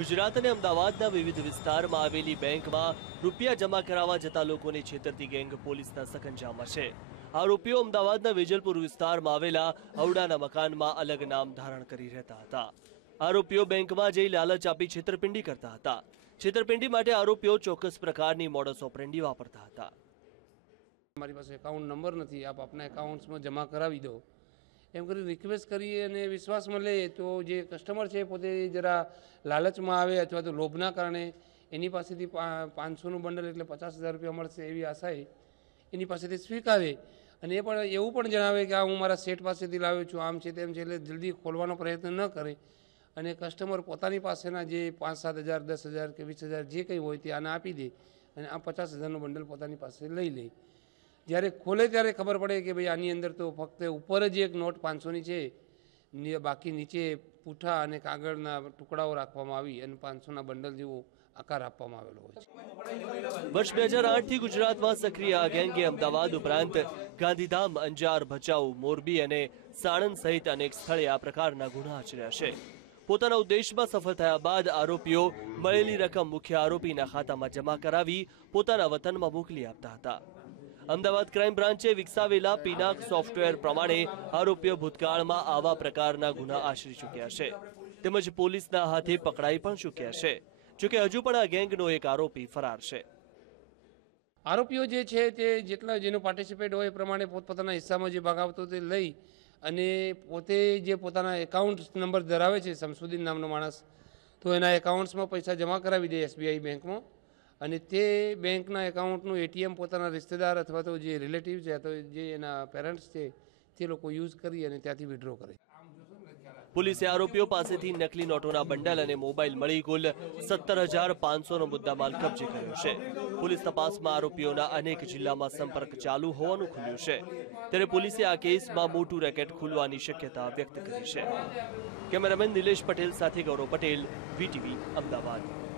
ગુજરાત અને અમદાવાદના વિવિધ વિસ્તારમાં આવેલી બેંકમાં રૂપિયા જમા કરાવવા જતા લોકોને છેતરતી ગેંગ પોલીસના સકંજામાં છે. આરોપીઓ અમદાવાદના વેજલપુર વિસ્તારમાં આવેલા હવડાના મકાનમાં અલગ નામ ધારણ કરી રહેતા હતા. આરોપીઓ બેંકમાં જઈ લાલચ આપી છેતરપિંડી કરતા હતા. છેતરપિંડી માટે આરોપીઓ ચોક્કસ પ્રકારની મોડસ ઓપરેન્ડી વાપરતા હતા. મારી પાસે એકાઉન્ટ નંબર નથી. આપ આપના એકાઉન્ટ્સમાં જમા કરાવી દો. એમ કરી રિક્વેસ્ટ કરીએ અને વિશ્વાસમાં લઈએ તો જે કસ્ટમર છે પોતે જરા લાલચમાં આવે અથવા તો લોભના કારણે એની પાસેથી પાંચસોનું બંડલ એટલે પચાસ હજાર રૂપિયા મળશે એવી આશાએ એની પાસેથી સ્વીકારે. અને એ પણ, એવું પણ જણાવે કે આ હું મારા સેટ પાસેથી લાવ્યો છું, આમ છે તેમ છે એટલે જલ્દી ખોલવાનો પ્રયત્ન ન કરે. અને કસ્ટમર પોતાની પાસેના જે પાંચ સાત હજાર, દસ હજાર કે વીસ હજાર જે કંઈ હોય તે આને આપી દે અને આ પચાસ હજારનું બંડલ પોતાની પાસે લઈ લે. જ્યારે ખોલે ત્યારે ખબર પડે કે ભાઈ આની અંદર તો ફક્ત ઉપર જ એક નોટ પાંચસોની છે. બાકી નીચે પૂઠા અને કાગળના ટુકડાઓ રાખવામાં આવી અને પાંચસોના બંડલ જેવો આકાર આપવામાં આવેલો હોય છે. વર્ષ બે હજાર આઠથી ગુજરાતમાં સક્રિય આ ગેંગે અમદાવાદ ઉપરાંત ગાંધીધામ, અંજાર, ભચાઉ, મોરબી અને સાણંદ સહિત અનેક સ્થળે આ પ્રકારના ગુના આચર્યા છે. પોતાના ઉદ્દેશમાં સફળ થયા બાદ આરોપીઓ મળેલી રકમ મુખ્ય આરોપીના ખાતામાં જમા કરાવી પોતાના વતનમાં મોકલી આપતા હતા. અમદાવાદ ક્રાઇમ બ્રાન્ચે વિકસાવેલા પિનાક સોફ્ટવેર પ્રમાણે આરોપીઓ ભૂતકાળમાં આવા પ્રકારના ગુના આશરી ચૂક્યા છે. તેમજ પોલીસના હાથે પકડાઈ પણ ચૂક્યા છે. જોકે હજુ પણ આ ગેંગનો એક આરોપી ફરાર છે. આરોપીઓ જે છે તે જેટલા જેનું પાર્ટિસિપેટ હોય એ પ્રમાણે પોતપોતાના હિસ્સામાં જે ભાગ તે લઈ અને પોતે જે પોતાના એકાઉન્ટ નંબર ધરાવે છે, શમસુદ્દીન નામનો માણસ, તો એના એકાઉન્ટ્સમાં પૈસા જમા કરાવી દે એસબીઆઈ બેંકમાં. અને તે બેંકના એકાઉન્ટનું એટીએમ પોતાના રિશ્તેદાર અથવા તો જે રિલેટિવ છે, અથવા જે એના પેરેન્ટ્સ છે, તે લોકો યુઝ કરી અને ત્યાંથી વિડ્રો કરે પોલીસે આરોપીઓ પાસેથી નકલી નોટોના બંડલ અને મોબાઈલ મળી કુલ સત્તર હજાર પાંચસોનો મુદ્દામાલ કબજે કર્યો છે. પોલીસ તપાસમાં આરોપીઓના અનેક જિલ્લામાં સંપર્ક ચાલુ હોવાનું ખુલ્યું છે. ત્યારે પોલીસે આ કેસમાં મોટું રેકેટ ખુલવાની શક્યતા વ્યક્ત કરી છે. કેમેરામેન નિલેશ પટેલ સાથે ગૌરવ પટેલ, વીટીવી, અમદાવાદ.